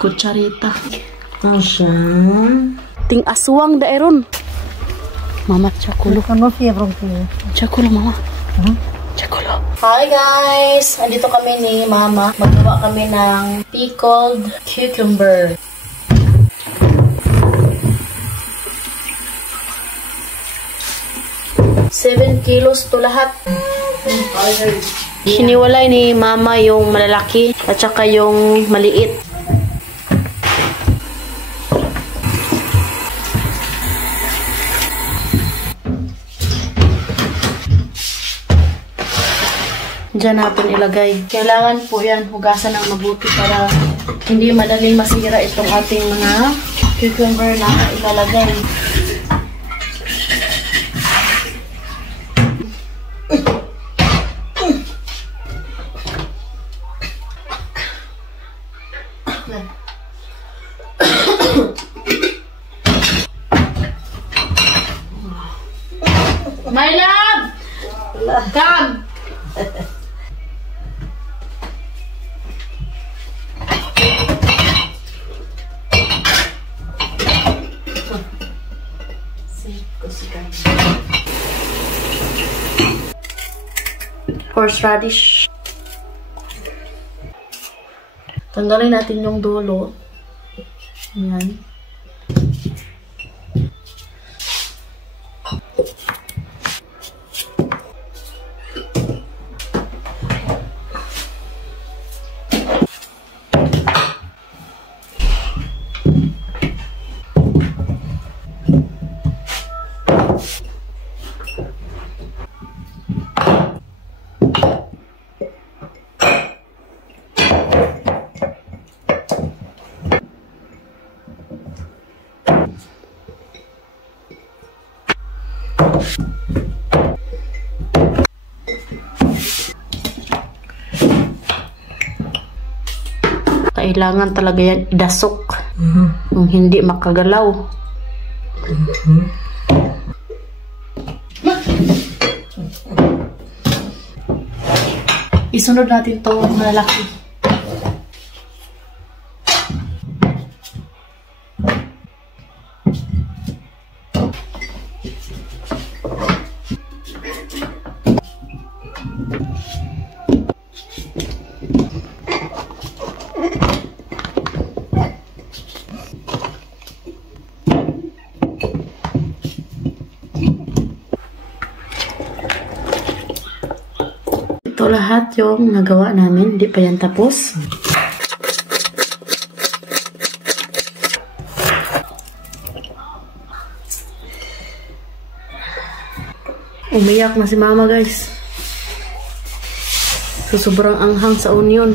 Kutsarita. Asya. Ting aswang daeron. Mama, chakulo. Ano siya, bro? Chakulo, mama. Chakulo. Hi guys! Andito kami ni Mama. Magawa kami ng pickled cucumber. $7 kilos to lahat. Hiniwalay ni Mama yung malalaki at saka yung maliit. Diyan natin ilagay. Kailangan po yan hugasan ng mabuti para hindi madaling masira itong ating mga cucumber na ilalagay. My love! Come! Horseradish. Tanggalin natin yung dulo. Ayan. Kailangan talaga yan idasok. Kung hindi makagalaw. Isunod natin to malalaki. Ito lahat yung nagawa namin. Hindi pa yan tapos. Umiyak na si Mama, guys. So, sobrang anghang sa onion.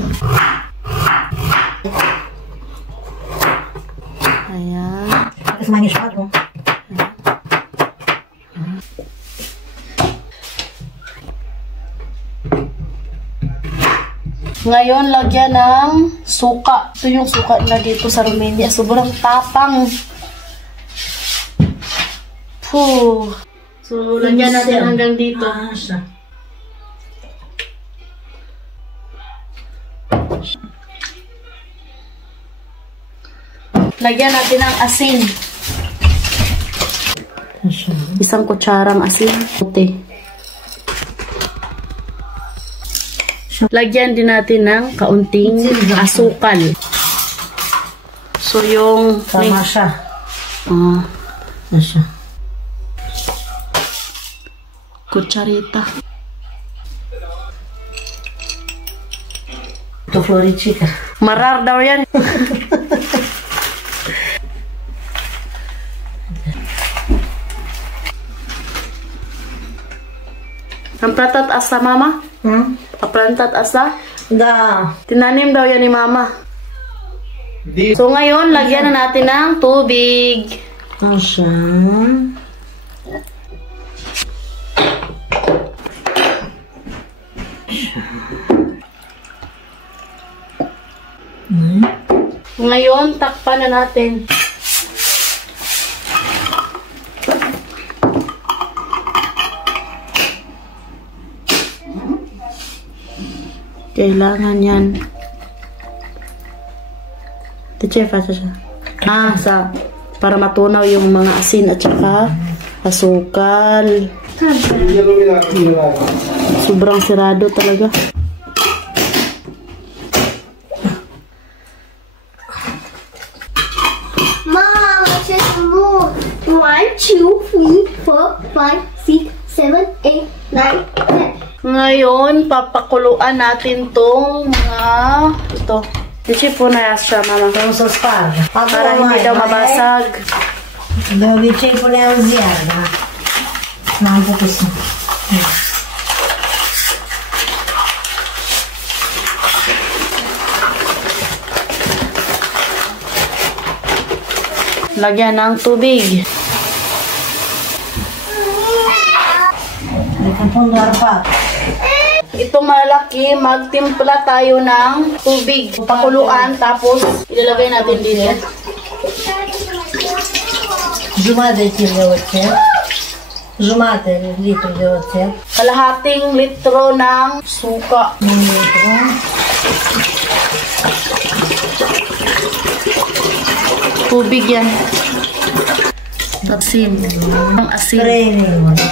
Ayan. Tapos manis pa, bro. Ngayon, lagyan ng suka. Ito yung suka na dito sa Romania. Sobrang tapang. Puh. So, lagyan natin hanggang dito. Lagyan natin ng asin. Isang kutsarang asin. Puti. Lagyan din natin ng kaunting asukal. So, yung... Tama siya. Siya. Kutsarita. Ito, florichica. Marar daw yan. Ang plantat asa, Mama? Plantat asa? Da. Tinanim daw yan ni Mama. So ngayon, lagyan na natin ng tubig. Asya. Ngayon, takpan na natin. Kailangan yan. Chef, siya. Para matunaw yung mga asin at saka asukal. Sobrang sirado talaga. Mom, just move. 1, 2, 3, 4, 5, 6, 7, 8, 9, 10. Ngayon, papakuluan natin tong mga ito. Dici po na siya, mama. Vamos aos par. Para hindi daw mabasag. Dici po na yung ziyada. Nampupis na. Lagyan ng tubig. Itong malaki, magtimpla tayo ng tubig. Pakuluan, tapos ilalagay natin dito. Jumătate de oțel. Jumătate de litru de oțel. Kalahating litro ng suka. 1 litru. Tubig yan. Asin. Ang asin. 3 limoni.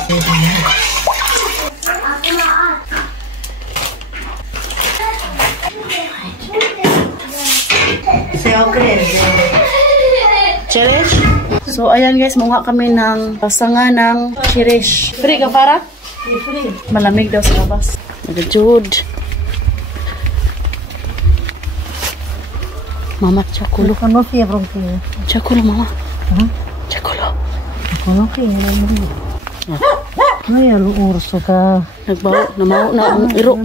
Cherish. So, ayan guys, mukha kami ng pasanga ng cherish. Free ka, Farah? Free. Malamig daw sa labas. Nag-jud. Mama, chakulo. Ano siya from here? Chakulo, mama. Huh? Chakulo. Ano kaya? Ay, urso ka. Nagbawo, namaw na ang iro.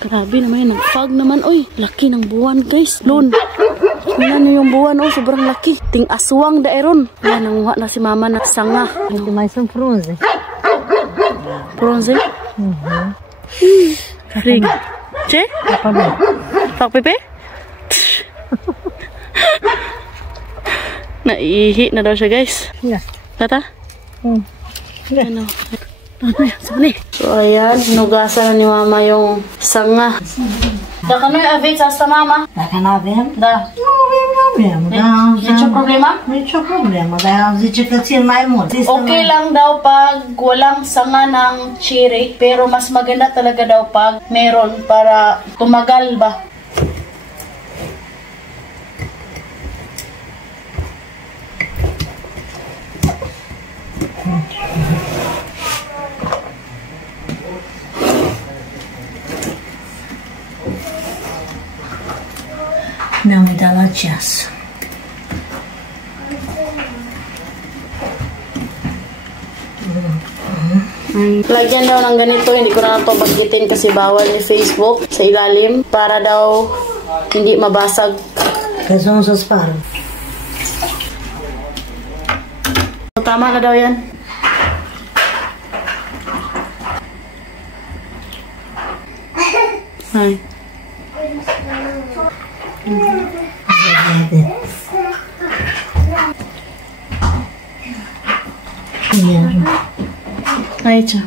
Grabe naman yun. Nag-fog naman. Uy, laki ng buwan guys. Loon. Tingnan nyo yung buwan. Oh, sobrang laki. Ting aswang daeron. Yan, nanguha na si mama na sanga. Ito may isang frunze. Bronze? Rig. Che? Pak pepe? Naihi na daw siya guys. Yeah. Tata? Yeah. Ano? Ano yan? Saan So ayan, hinugasan na ni mama yung sanga. Da ka na yung avit sa mama? Dacă n-avem? Da. Nu avem problemă. Nici o problema? Nici o problemă, dar zice că țin mai mult. Okay lang daw pag walang sanga ng cherry, pero mas maganda talaga daw pag meron para tumagal ba. Ne-am uitat la ceas. Lagyan daw ng ganito, hindi ko na ito banggitin kasi bawal ni Facebook sa ilalim para daw hindi mabasag. Kasi nu să spară. Tama na daw yan. Ay. Ay, siya.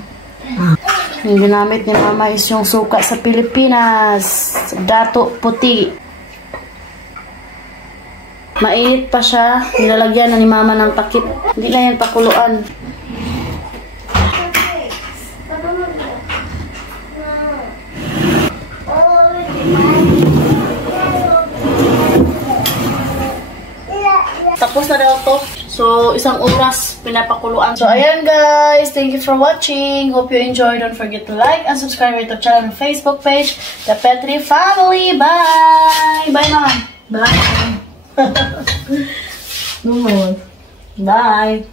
Yung ginamit ni mama is yung suka sa Pilipinas. Dato puti. Mainit pa siya. Nilalagyan na ni mama ng takip. Hindi na yan pakuluan. Tapos na daw to. So, isang oras pinapakuluan. So, ayan guys. Thank you for watching. Hope you enjoyed. Don't forget to like and subscribe to our channel and Facebook page, The Petri Family. Bye! Bye, mama. Bye. Nu mult. Bye.